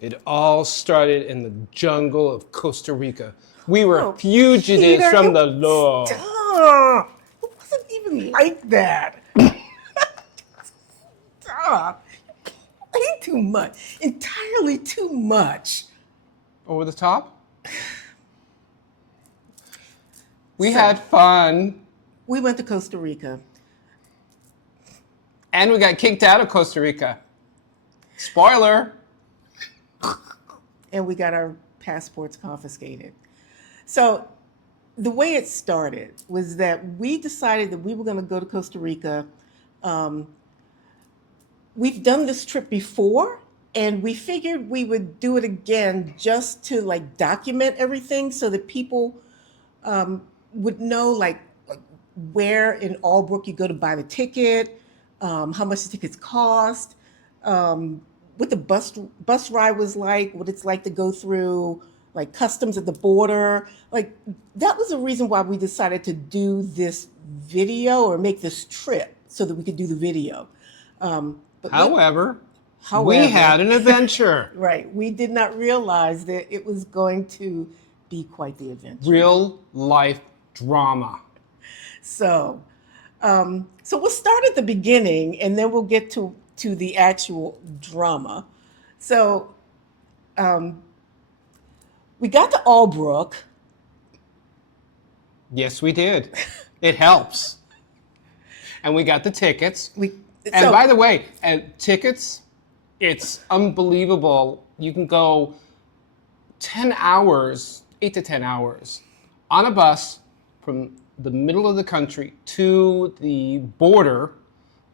It all started in the jungle of Costa Rica. We were Oh, fugitives Peter, from the law. Stop. It wasn't even like that. Stop. Way too much. Entirely too much. Over the top? We had fun. We went to Costa Rica. And we got kicked out of Costa Rica. Spoiler. And we got our passports confiscated. So the way it started was that we decided that we were going to go to Costa Rica. We've done this trip before, and we figured we would do it again just to like document everything so that people would know like where in Albrook you go to buy the ticket, how much the tickets cost, what the bus ride was like, what it's like to go through like customs at the border. Like that was the reason why we decided to do this video or make this trip so that we could do the video. However, we had an adventure. Right. We did not realize that it was going to be quite the adventure. Real life drama. So we'll start at the beginning and then we'll get to the actual drama. So we got to Albrook. Yes, we did. It helps. And we got the tickets. By the way, tickets, it's unbelievable. You can go 10 hours, 8 to 10 hours on a bus from the middle of the country to the border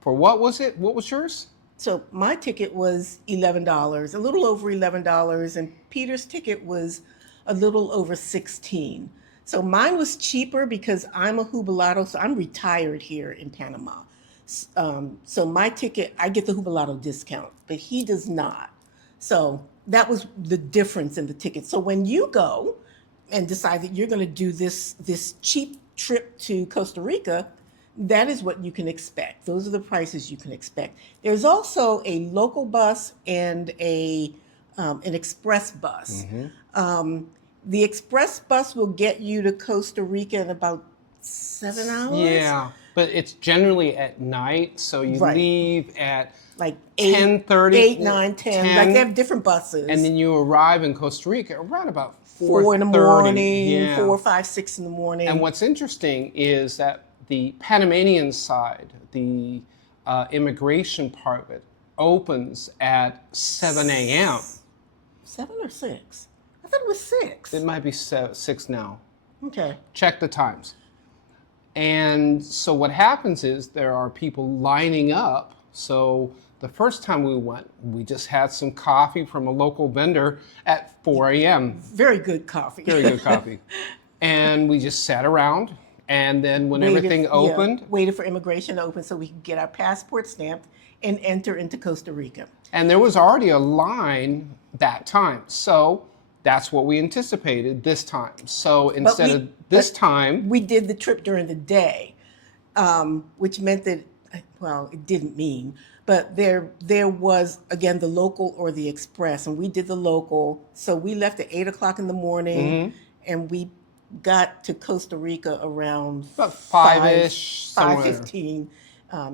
for what was it? What was yours? So my ticket was $11, a little over $11, and Peter's ticket was a little over $16. So mine was cheaper because I'm a jubilado, so I'm retired here in Panama. So my ticket, I get the jubilado discount, but he does not. So that was the difference in the ticket. So when you go and decide that you're going to do this cheap trip to Costa Rica, that is what you can expect. Those are the prices you can expect. There's also a local bus and an express bus. Mm-hmm. The express bus will get you to Costa Rica in about 7 hours. Yeah, but it's generally at night, so you leave at like 10:30, 8, 9, 10. Like they have different buses. And then you arrive in Costa Rica around about 4 in the morning, yeah. 4, 5, 6 in the morning. And what's interesting is that the Panamanian side, the immigration part of it, opens at 7 a.m. 7 or 6? I thought it was 6. It might be 6 now. Okay. Check the times. And so what happens is there are people lining up. So the first time we went, we just had some coffee from a local vendor at 4 a.m. Very good coffee. Very good coffee. And we just sat around. And then when everything opened. Waited for immigration to open so we could get our passport stamped and enter into Costa Rica. And there was already a line that time. So that's what we anticipated this time. So instead of this time. We did the trip during the day, which meant that, well, it didn't mean, but there was, again, the local or the express. And we did the local. So we left at 8 o'clock in the morning, mm-hmm. and we got to Costa Rica around about 5-ish, 5:15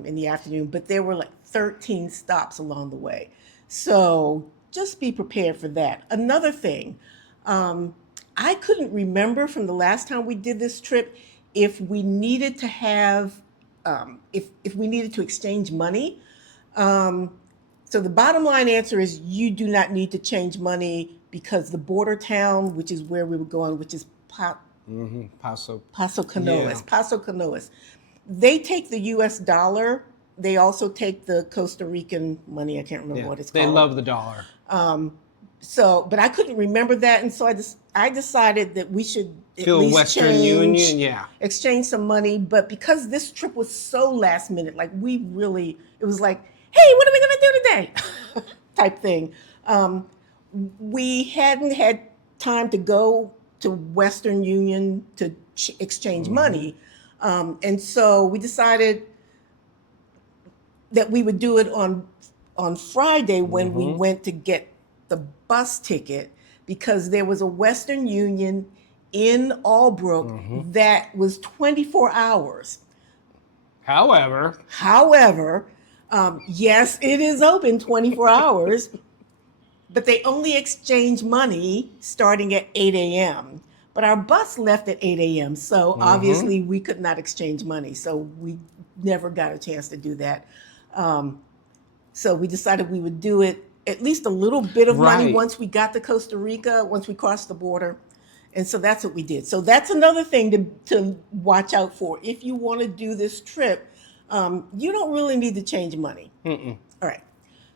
in the afternoon. But there were like 13 stops along the way. So just be prepared for that. Another thing, I couldn't remember from the last time we did this trip if we needed to have, if we needed to exchange money. So the bottom line answer is you do not need to change money because the border town, which is where we were going, which is Paso Canoas. Yeah. Paso Canoas. They take the U.S. dollar. They also take the Costa Rican money. I can't remember what it's called. They love the dollar. But I couldn't remember that, and so I decided that we should at least Western Union, exchange some money. But because this trip was so last minute, like it was like, hey, what are we gonna do today? type thing. We hadn't had time to go to Western Union to exchange mm-hmm. money, and so we decided that we would do it on Friday when mm-hmm. we went to get the bus ticket because there was a Western Union in Albrook that was 24 hours. However, yes, it is open 24 hours, but they only exchange money starting at 8 a.m. But our bus left at 8 a.m. So obviously we could not exchange money. So we never got a chance to do that. So we decided we would do it at least a little bit of money Right. once we got to Costa Rica, once we crossed the border. And so that's what we did. So that's another thing to watch out for. If you want to do this trip, you don't really need to change money. All right.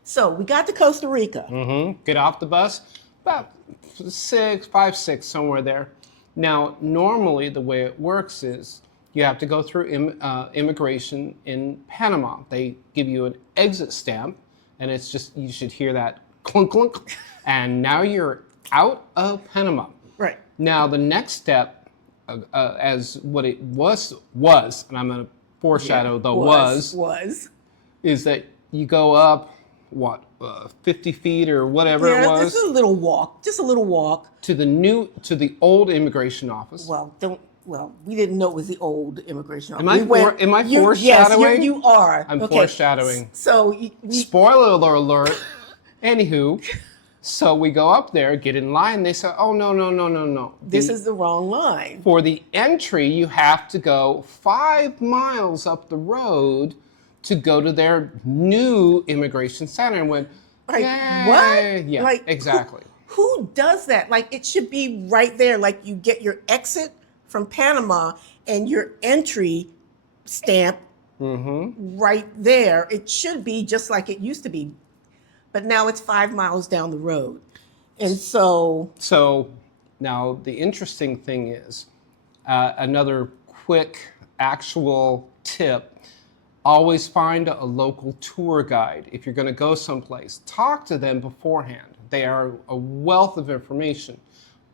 So we got to Costa Rica. Get off the bus, about 5, 6, somewhere there. Now, normally the way it works is you have to go through immigration in Panama. They give you an exit stamp, and it's just, you should hear that clunk, clunk, and now you're out of Panama. Right. Now, the next step, as what it was, and I'm going to foreshadow is that you go up, 50 feet or whatever it was. Just a little walk. To the old immigration office. Well, we didn't know it was the old immigration office. Am I foreshadowing? Yes, you are. I'm foreshadowing. So, spoiler alert. Anywho, so we go up there, get in line. They say, "Oh no. This is the wrong line. For the entry, you have to go 5 miles up the road to go to their new immigration center." And went, Like, "Yay." what? Yeah, Like, exactly. Who does that? Like, it should be right there. Like, you get your exit from Panama and your entry stamp right there. It should be just like it used to be. But now it's 5 miles down the road. And so now the interesting thing is, another quick actual tip, always find a local tour guide. If you're going to go someplace, talk to them beforehand. They are a wealth of information.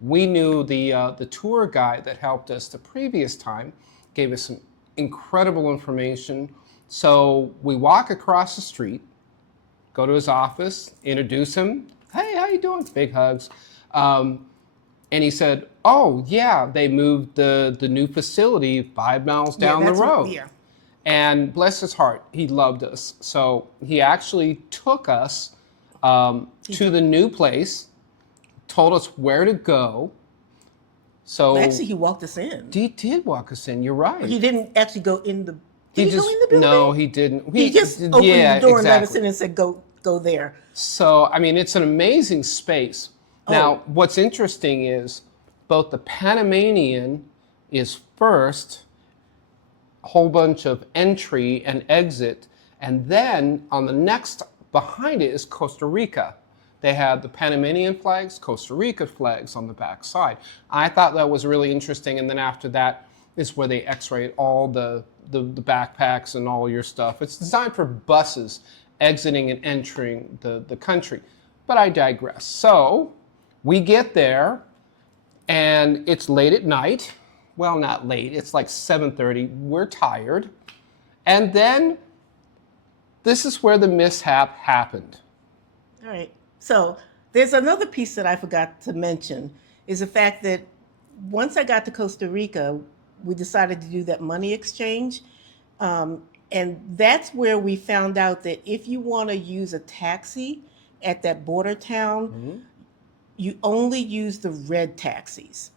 We knew the tour guide that helped us the previous time, gave us some incredible information. So we walk across the street, go to his office, introduce him. "Hey, how you doing?" Big hugs. And he said, "Oh, yeah, they moved the new facility 5 miles down the road." And bless his heart, he loved us. So he actually took us to the new place, told us where to go. So actually, he walked us in. He did walk us in. You're right. He didn't actually go in the. Did he go in the building? No, he didn't. He just opened the door and let us in and said, "Go there." So I mean, it's an amazing space. Now, what's interesting is both the Panamanian is first, a whole bunch of entry and exit, and then on the next behind it is Costa Rica. They had the Panamanian flags, Costa Rica flags on the back side. I thought that was really interesting, and then after that is where they x-rayed all the backpacks and all your stuff. It's designed for buses exiting and entering the country. But I digress. So we get there, and it's late at night. Well, not late. It's like 7:30. We're tired. And then this is where the mishap happened. All right. So there's another piece that I forgot to mention is the fact that once I got to Costa Rica, we decided to do that money exchange. And that's where we found out that if you want to use a taxi at that border town, you only use the red taxis.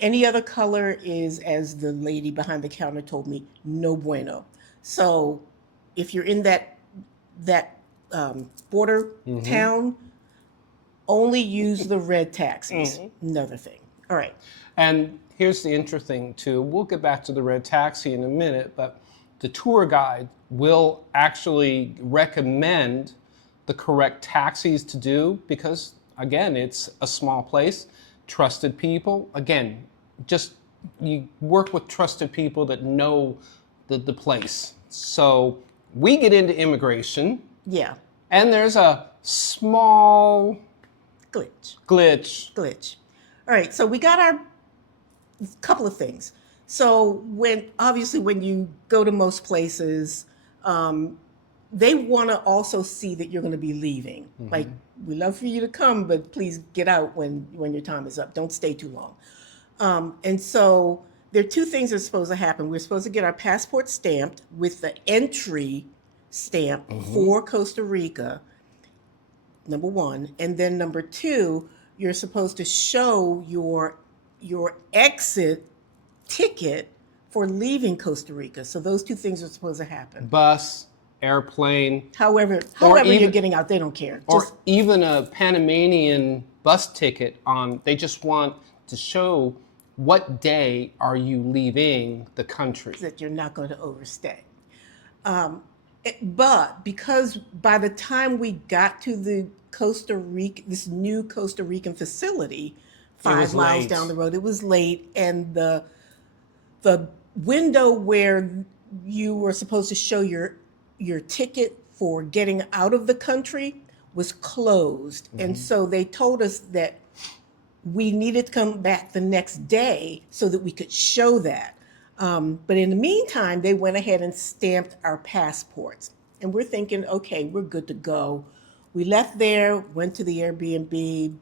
Any other color is, as the lady behind the counter told me, no bueno. So if you're in that border town, only use the red taxis. Another thing. All right. And here's the interesting thing too. We'll get back to the red taxi in a minute, but the tour guide will actually recommend the correct taxis to do because, again, it's a small place, trusted people. Again, just you work with trusted people that know the place. So we get into immigration. Yeah. And there's a small glitch. All right, so we got our couple of things. So when you go to most places, they want to also see that you're going to be leaving. Like we love for you to come, but please get out when your time is up. Don't stay too long. And so there are two things that are supposed to happen. We're supposed to get our passport stamped with the entry stamp for Costa Rica, number one. And then number two, you're supposed to show your exit ticket for leaving Costa Rica. So those two things are supposed to happen. Bus, airplane. However even, you're getting out, they don't care. Or even a Panamanian bus ticket they just want to show what day are you leaving the country. That you're not going to overstay. But because by the time we got to this new Costa Rican facility, 5 miles down the road, it was late, and the window where you were supposed to show your ticket for getting out of the country was closed. And so they told us that we needed to come back the next day so that we could show that. But in the meantime, they went ahead and stamped our passports. And we're thinking, okay, we're good to go. We left there, went to the Airbnb,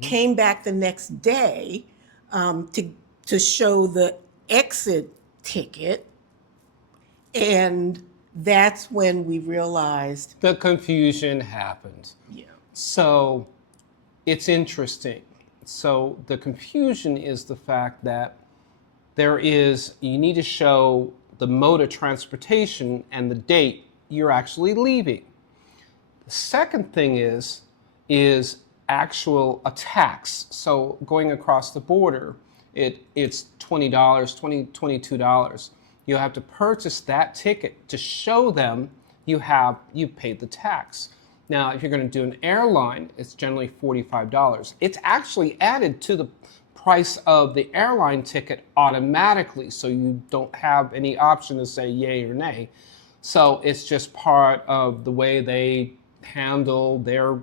came back the next day to show the exit ticket. And that's when we realized the confusion happened. Yeah. So it's interesting. So the confusion is the fact that you need to show the mode of transportation and the date you're actually leaving. The second thing is actual a tax. So going across the border, it's $20, $22. You have to purchase that ticket to show them you paid the tax. Now, if you're going to do an airline, it's generally $45. It's actually added to the price of the airline ticket automatically, so you don't have any option to say yay or nay. So it's just part of the way they handle their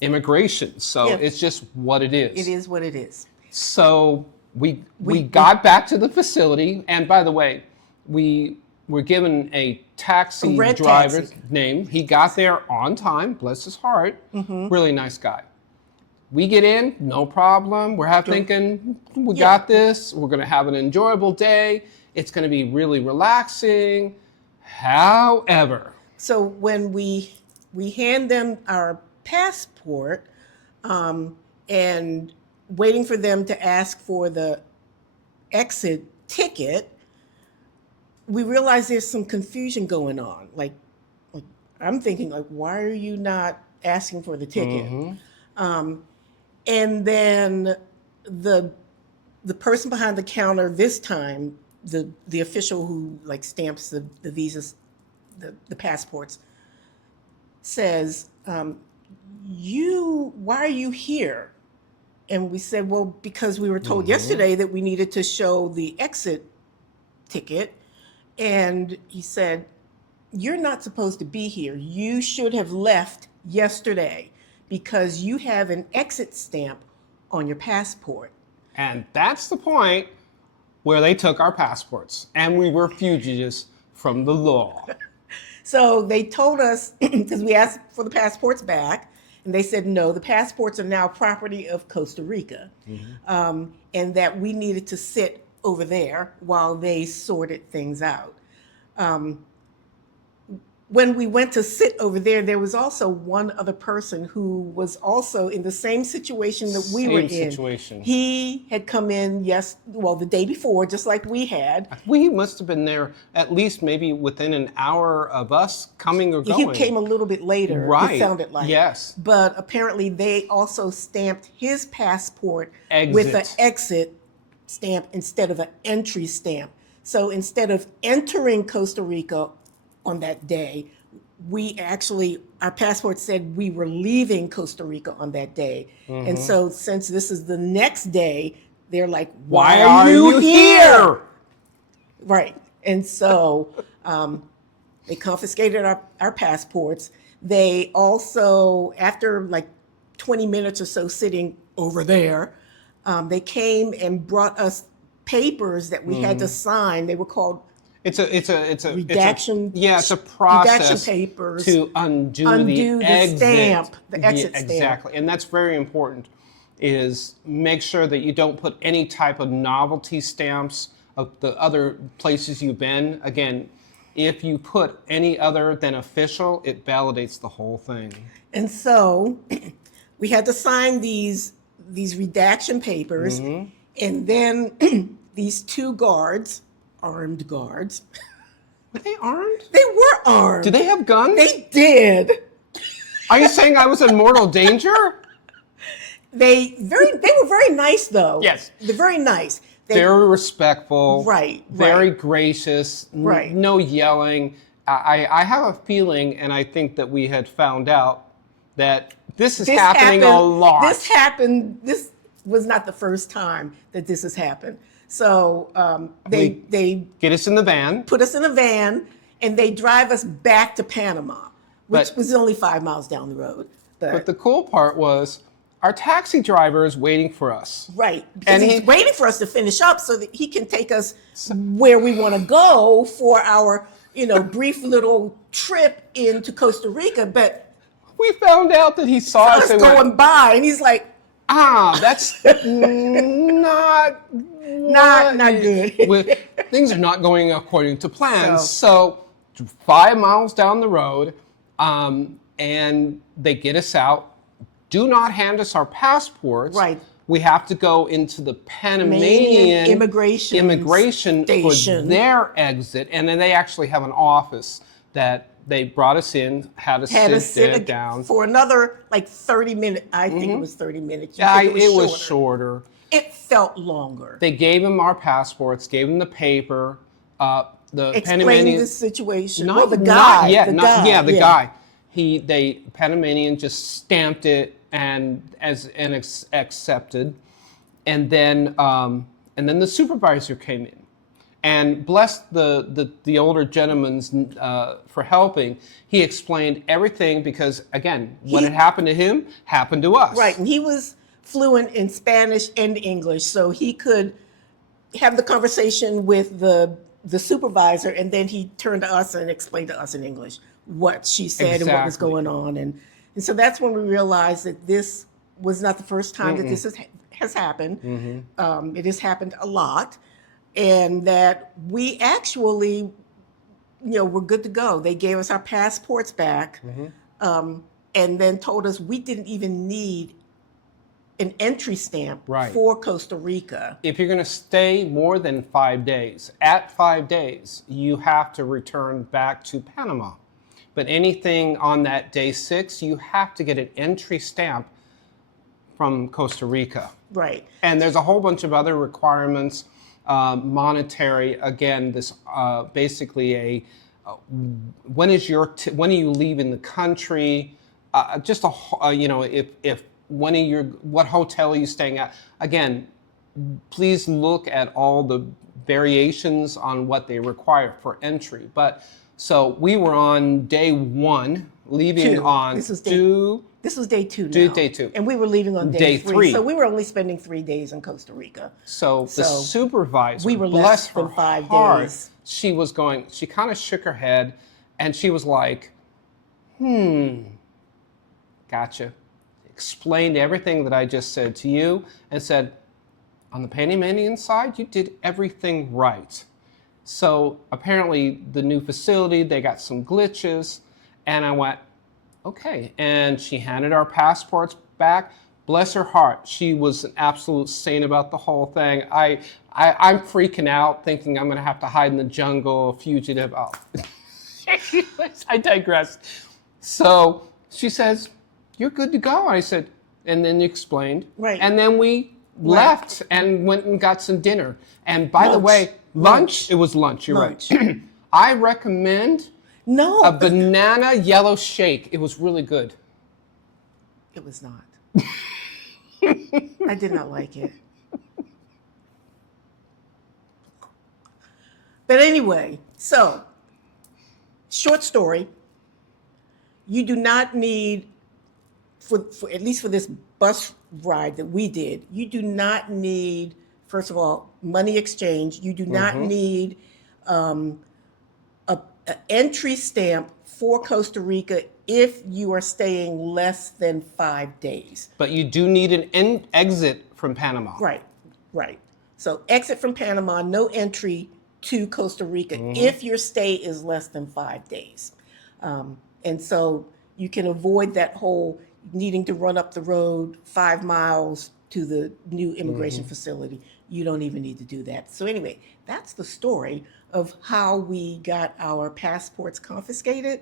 immigration. So it's just what it is. It is what it is. So we got back to the facility, and by the way, we were given a taxi driver's name. He got there on time, bless his heart. Really nice guy. We get in, no problem. We're thinking, we got this. We're going to have an enjoyable day. It's going to be really relaxing. However, so when we hand them our passport and waiting for them to ask for the exit ticket, we realize there's some confusion going on. Like I'm thinking, like, why are you not asking for the ticket? And then the person behind the counter this time, the official who like stamps the visas, the passports, says, why are you here? And we said, well, because we were told yesterday that we needed to show the exit ticket. And he said, you're not supposed to be here. You should have left yesterday because you have an exit stamp on your passport. And that's the point where they took our passports and we were fugitives from the law. So they told us, because we asked for the passports back, and they said, no, the passports are now property of Costa Rica, and that we needed to sit over there while they sorted things out. When we went to sit over there was also one other person who was also in the same situation that we were in. Same situation. He had come in, the day before, just like we had. We must have been there at least maybe within an hour of us coming or going. He came a little bit later, right. It sounded like. Yes. But apparently they also stamped his passport Exit. with an exit stamp instead of an entry stamp. So instead of entering Costa Rica on that day, our passport said we were leaving Costa Rica on that day. And so since this is the next day, they're like, why are you here? Right. And so they confiscated our passports. They also, after like 20 minutes or so sitting over there, they came and brought us papers that we had to sign. They were called It's a redaction. It's a process redaction papers to undo the exit stamp, the exit stamp. Exactly, and that's very important. Is make sure that you don't put any type of novelty stamps of the other places you've been. Again, if you put any other than official, it validates the whole thing. And so we had to sign these redaction papers, and then these two guards, armed guards. Were they armed? They were armed. Did they have guns? They did. Are you saying I was in mortal danger? They were very nice though. Yes. They're very nice. Very respectful. Right. Very gracious. Right. No yelling. I have a feeling, and I think that we had found out that this is happening a lot. This was not the first time that this has happened. So they get us in the van. Put us in a van, and they drive us back to Panama, which was only 5 miles down the road. But the cool part was our taxi driver is waiting for us. Right. And he's waiting for us to finish up so that he can take us where we want to go for our, brief little trip into Costa Rica. But we found out that he saw us going by, and he's like, that's not good. Things are not going according to plans. So 5 miles down the road, and they get us out. Do not hand us our passports. Right. We have to go into the Panamanian immigration station for their exit, and then they actually have an office that they brought us in, had us sit down for another 30 minutes. I think it was 30 minutes. It was shorter. It felt longer. They gave him our passports, gave him the paper. The Panamanian the situation. The guy. The Panamanian just stamped it and accepted, and then the supervisor came in, and blessed the older gentleman for helping. He explained everything because again, what had happened to him happened to us. Right, and he was fluent in Spanish and English, so he could have the conversation with the supervisor, and then he turned to us and explained to us in English what she said and what was going on. And so that's when we realized that this was not the first time that this has happened. It has happened a lot, and that we actually, we're good to go. They gave us our passports back, and then told us we didn't even need an entry stamp for Costa Rica. If you're going to stay more than 5 days, at 5 days, you have to return back to Panama. But anything on that day 6, you have to get an entry stamp from Costa Rica. Right. And there's a whole bunch of other requirements, monetary. Again, this basically when are you leaving the country? What hotel are you staying at? Again, please look at all the variations on what they require for entry. So we were on day 1, leaving on This was day 2 now. Day 2. And we were leaving on day 3. So we were only spending 3 days in Costa Rica. So the supervisor, we were bless her than 5 heart, days. she kind of shook her head, and she was like, gotcha. Explained everything that I just said to you, and said, on the Panamanian side, you did everything right. So apparently the new facility, they got some glitches, and I went, okay. And she handed our passports back. Bless her heart. She was an absolute saint about the whole thing. I'm freaking out, thinking I'm going to have to hide in the jungle, fugitive. Oh, I digress. So she says, you're good to go. I said, and then you explained. Right. And then we left and went and got some dinner. And by the way, lunch. It was lunch, you're right. I recommend a banana yellow shake. It was really good. It was not. I did not like it. But anyway, so, short story. You do not need, for at least for this bus ride that we did, you do not need, first of all, money exchange. You do not need an entry stamp for Costa Rica if you are staying less than 5 days. But you do need an exit from Panama. Right, right. So exit from Panama, no entry to Costa Rica if your stay is less than 5 days. And so you can avoid that whole needing to run up the road 5 miles to the new immigration facility. You don't even need to do that. So anyway, that's the story of how we got our passports confiscated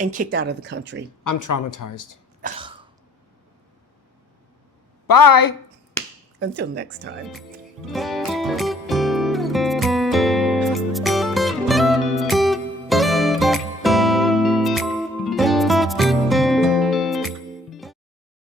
and kicked out of the country. I'm traumatized. Bye. Until next time.